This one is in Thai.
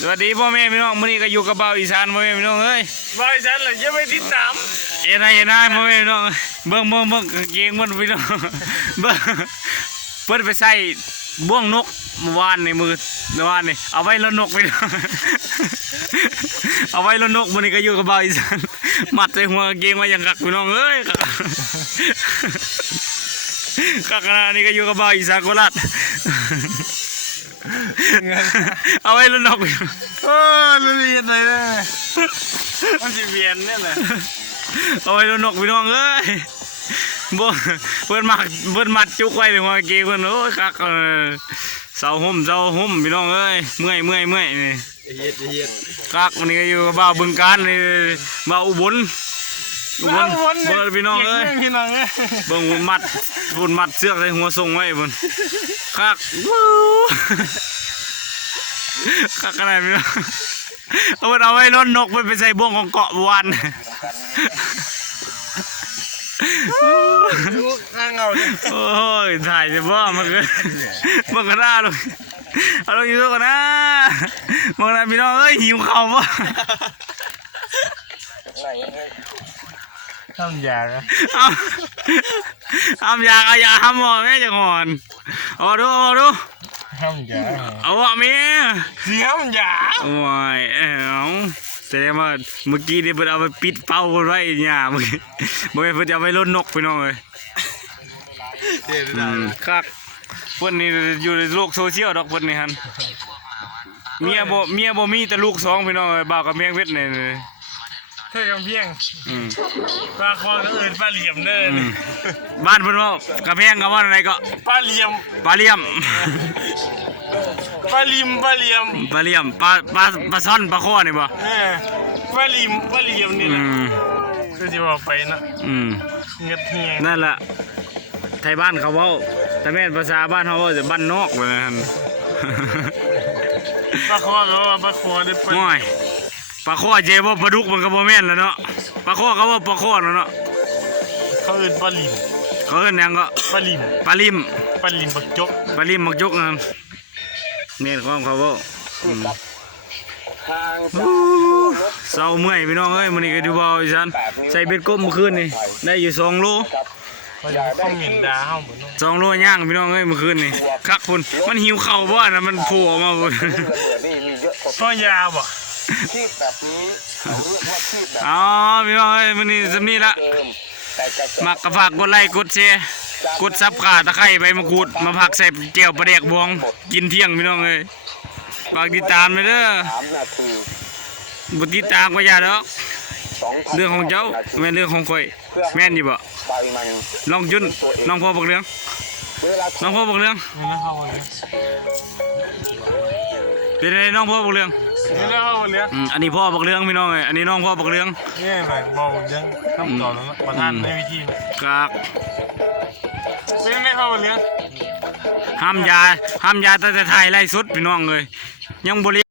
สวัสดีพ่อแม่พี่น้องมื้อนี้ก็อยู่กับเบาอีสานพ่อแม่พี่น้องเอ้ยบอยฉันเลยยังไม่ติดตามเอ็นไอเอ็นไอพ่อแม่พี่น้องเบิ่งเบิ่งเบิ่งกางเกงมันพี่น้องเบิ่งเพิ่นไปใส่บ่วงนกเมื่อวานในมือเมื่อวานนี่เอาไว้แล้วนกพี่น้องเอาไว้แล้วนกมื้อนี้ก็อยู่กับเบาอีสานมัดใส่หัวกางเกงไว้อย่างกักพี่น้องเอ้ยกักกักขนาดนี้ก็อยู่กับเบาอีสานโคราช เอาไว้แล้วนกพี่น้องเออรู้ดียังไงเลยมันจะเวียนเนี่ยแหละเอาไว้โดนนกพี่น้องเอ้ยบ่เพิ่นมักเพิ่นมัดจุกไว้ในหัวกางเกงเพิ่นโอ้ยคักเออเสาห่มเสาห่มพี่น้องเอ้ยเมื่อยเมื่อยเมื่อยนี่เฮ็ดเฮ็ดคักวันนี้ก็อยู่กับบ่าวบึงการนี่บ่าวอุบลอุบลเบิ่งพี่น้องเอ้ยพี่น้องเอ้ยเบิ่งมัดฝุ่นมัดเสือกใส่หัวทรงไว้เพิ่น คักวู้คักขนาดนี้น้องเอาไว้เอาไว้รถนกไปไปใส่บ่วงของเกาะเมื่อวันลูกข้างเงาเนี่ยโอ้ยถ่ายจะบ้ามันก็มันก็น่าลงเอาลงยูทูบกันนะมองนะพี่น้องเอ้ยหิวข้าว ป่ะทำยาอะเอาทำยากเอายาทำหมอแม่จังหอนเอาดูเอาดูทำยาเอาอะแม่เสียมยาโอ้ยเอ้าแสดงว่าเมื่อกี้นี่เพิ่นเอาไปปิดเป้าไว้เนี่ยเมื่อกี้เมื่อกี้เพิ่นจะเอาไปลดนกพี่น้องเลยเด็ดอืมครับเพิ่นนี่อยู่ในโลกโซเชียลดอกเพิ่นนี่ฮันเมียบ่เมียบ่มีแต่ลูกสองพี่น้องเอ้ยบ่าวกับเมียงเพชรนี่ เท่ายังเพียงอืมปลาคอก็อื่นปลาเหลี่ยมเด้ออืมบ้านเพิ่นว่ากระแพงกับว่าอะไรก็ปลาเหลี่ยมปลาเหลี่ยม ปลาลิมปลาเหลี่ยมปลาเหลี่ยมปลาปลาปลาซ่อนปลาข้อนี่บ่เออปลาลิมปลาเหลี่ยมนี่อืแหละมก็จะบอกไปนะอืมเงียบเงียบนั่นล่ะไทยบ้านเขาเว้าแต่แม่นภาษาบ้านเขาเว้าแต่บ้านนอกว่าซั่น ปลาคอก็ว่าปลาคอได้ปลาโอ้ย ปลาข้อเจบ่ปลาดุกมันก็บ่แม่นแล้วเนาะปลาข้อเขาว่าปลาข้อแล้วเนาะเขาอื่นปลาลิมเขาเอิ้นหยังก็ปลาลิมปลาลิมปลาลิมบักจกปลาลิมมักยกนะครับเมียนของเขาเว่าอืมเศร้าเมื่อยพี่น้องเอ้ยมันนี่ก็ดูบอลอีสันใส่เบ็ดก้มเมื่อคืนนี่ได้อยู่สองโลเขาจะคอมเมนต์ด่าเฮาบ่เนาะสองโลย่างพี่น้องเอ้ยเมื่อคืนนี่คักคุณมันหิวเข่าวบ่นะมันโผล่ออกมาพุ่นก็ยาบ่ ชีพแบบนี้เขาเรียกว่าชีพแบบอ๋อพี่น้องเอ้ยมันนี่สำนี่ละเดิมแต่จะมักกระฝากกดไลค์กดแชร์กดซับขาตะไคร้ใบมะกรูดมาผักใส่แก้วปลาแดกบวง กินเที่ยงพี่น้องเอ้ยฝากติดตามเลยเด้อสามนาทีบุติดตามก็อย่าดอกสองพันเรื่องของเจ้าแม่นเรื่องของข่อยแม่นอยู่บ่ใบมันน้องจุนน้องพ่อบักเรื่องเวลาน้องพ่อบักเรื่องนี่นะเฮาเลยเป็นไงน้องพ่อบักเรื่อง นี่นะเฮาเลยอืมอันนี้พ่อบักเรื่องพี่น้องเอ้ยอันนี้น้องพ่อบักเรื่องนี่หน่อยเบายังคำตอบแล้วนะประธานในวิธีกากเป็นไงเฮาเลยห้ามยาห้ามยาตั้งแต่ถ่ายไล่สุดพี่น้องเลยยังบ่เลี้ยง